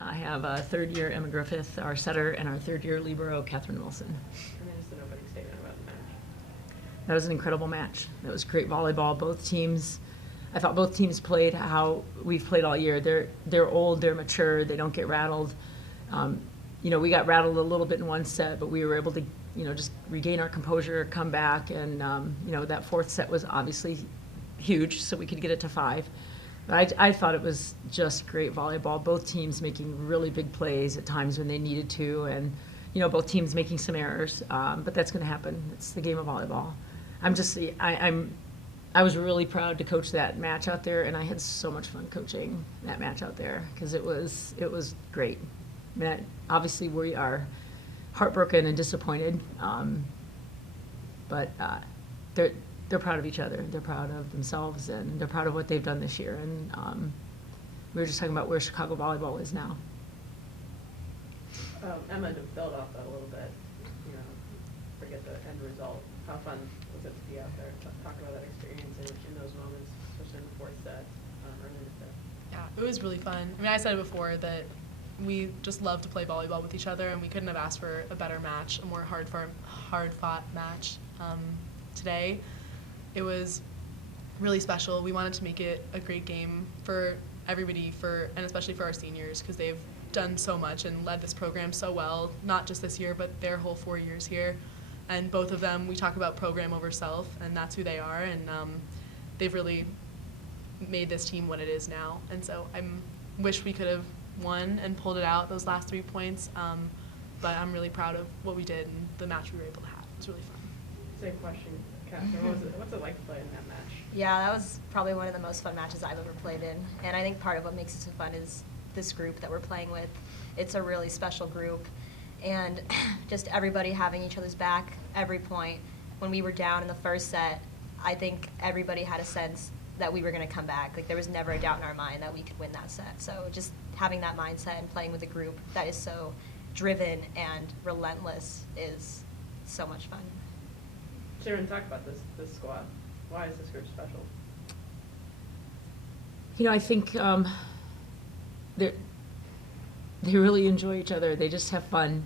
I have a third-year Emma Griffith, our setter, and our third-year libero, Katherine Wilson. And then just an opening statement about the match. That was an incredible match. That was great volleyball. I thought both teams played how we've played all year. They're old, they're mature, they don't get rattled. We got rattled a little bit in one set, but we were able to, just regain our composure, come back, and that fourth set was obviously huge, so we could get it to 5. I thought it was just great volleyball. Both teams making really big plays at times when they needed to, and both teams making some errors. But that's going to happen. It's the game of volleyball. I was really proud to coach that match out there, and I had so much fun coaching that match out there because it was great. I mean, obviously we are heartbroken and disappointed, but they're proud of each other. They're proud of themselves, and they're proud of what they've done this year. And we were just talking about where Chicago volleyball is now. Emma, to build off that a little bit, forget the end result. How fun was it to be out there? Talk about that experience in those moments, especially in the fourth set, early in the fifth. Yeah, it was really fun. I mean, I said it before that we just love to play volleyball with each other, and we couldn't have asked for a better match, a more hard-fought match today. It was really special. We wanted to make it a great game for everybody, and especially for our seniors, because they've done so much and led this program so well, not just this year, but their whole 4 years here. And both of them, we talk about program over self, and that's who they are, and they've really made this team what it is now. And so I wish we could have won and pulled it out, those last 3 points, but I'm really proud of what we did and the match we were able to have. It was really fun. Same question, Katherine. What's it like to play in that match? Yeah, that was probably one of the most fun matches I've ever played in. And I think part of what makes it so fun is this group that we're playing with. It's a really special group. And just everybody having each other's back every point. When we were down in the first set, I think everybody had a sense that we were going to come back. Like, there was never a doubt in our mind that we could win that set. So just having that mindset and playing with a group that is so driven and relentless is so much fun. Sharon, talk about this squad. Why is this group special? I think they really enjoy each other. They just have fun.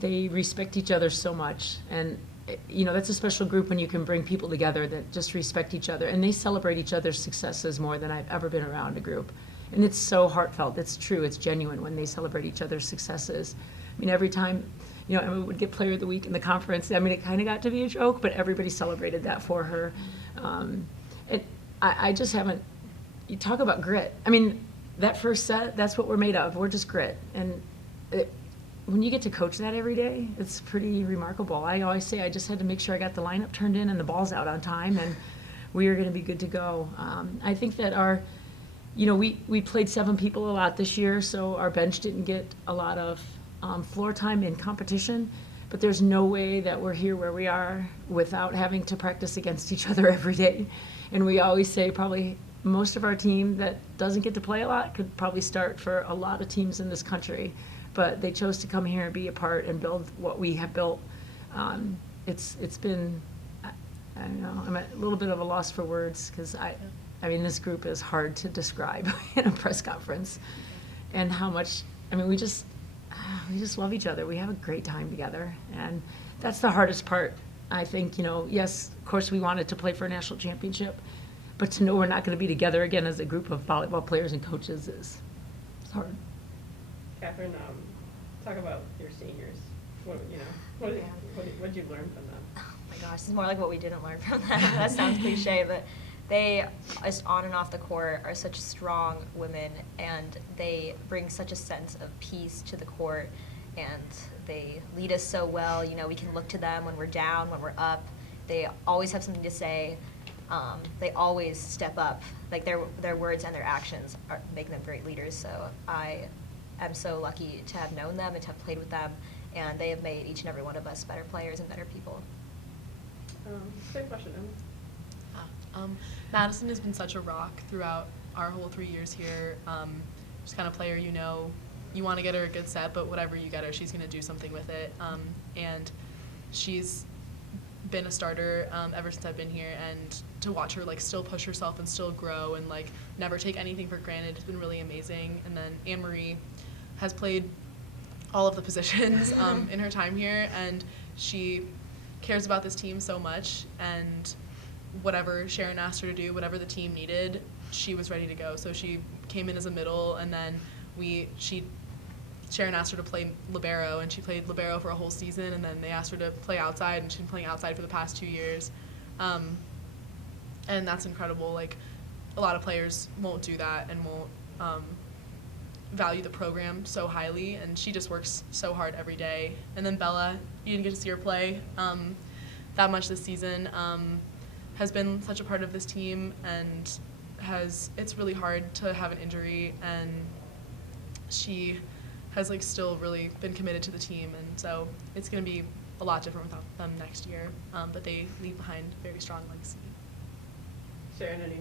They respect each other so much, and that's a special group when you can bring people together that just respect each other, and they celebrate each other's successes more than I've ever been around a group. And it's so heartfelt. It's true. It's genuine when they celebrate each other's successes. I mean, every time, Emma would get Player of the Week in the conference. I mean, it kind of got to be a joke, but everybody celebrated that for her. I just haven't. You talk about grit. I mean, that first set, that's what we're made of. We're just grit. And when you get to coach that every day, it's pretty remarkable. I always say I just had to make sure I got the lineup turned in and the balls out on time, and we are going to be good to go. I think that we played 7 people a lot this year, so our bench didn't get a lot of floor time in competition, but there's no way that we're here where we are without having to practice against each other every day. And we always say probably most of our team that doesn't get to play a lot could probably start for a lot of teams in this country, but they chose to come here and be a part and build what we have built. It's been, I don't know, I'm at a little bit of a loss for words because I mean, this group is hard to describe in a press conference, and how much, we just love each other. We have a great time together, and that's the hardest part. I think, yes, of course we wanted to play for a national championship, but to know we're not going to be together again as a group of volleyball players and coaches is hard. Katherine, talk about your seniors. What did you learn from them? Oh my gosh, this is more like what we didn't learn from them. That sounds cliche, but they, just on and off the court, are such strong women, and they bring such a sense of peace to the court, and they lead us so well. We can look to them when we're down, when we're up. They always have something to say. They always step up. Like, their words and their actions make them great leaders. So I am so lucky to have known them and to have played with them, and they have made each and every one of us better players and better people. Same question, Emma. Madison has been such a rock throughout our whole 3 years here. Just kind of player, you want to get her a good set, but whatever you get her, she's going to do something with it. And she's been a starter ever since I've been here, and to watch her like still push herself and still grow and like never take anything for granted has been really amazing. And then Anne-Marie has played all of the positions in her time here, and she cares about this team so much, and whatever Sharon asked her to do, whatever the team needed, she was ready to go. So she came in as a middle, and then Sharon asked her to play libero, and she played libero for a whole season, and then they asked her to play outside, and she's been playing outside for the past 2 years. And that's incredible. Like, a lot of players won't do that and won't value the program so highly, and she just works so hard every day. And then Bella, you didn't get to see her play that much this season, has been such a part of this team, and it's really hard to have an injury, and she has like still really been committed to the team, and so it's going to be a lot different without them next year, but they leave behind a very strong legacy. Sharon, any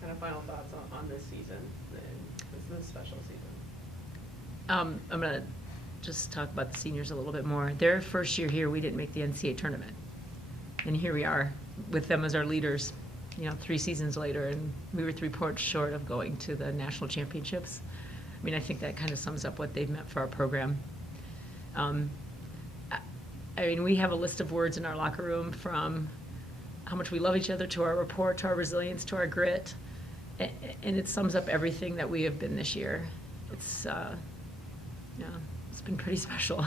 kind of final thoughts on this season? This is a special season. I'm going to just talk about the seniors a little bit more. Their first year here, we didn't make the NCAA tournament. And here we are with them as our leaders, 3 seasons later, and we were 3 points short of going to the national championships. I mean, I think that kind of sums up what they've meant for our program. I mean, we have a list of words in our locker room, from how much we love each other to our rapport, to our resilience, to our grit. And it sums up everything that we have been this year. It's been pretty special,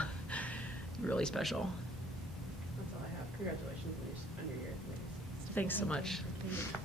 really special. That's all I have. Congratulations on your year. Thanks so much. Thank you.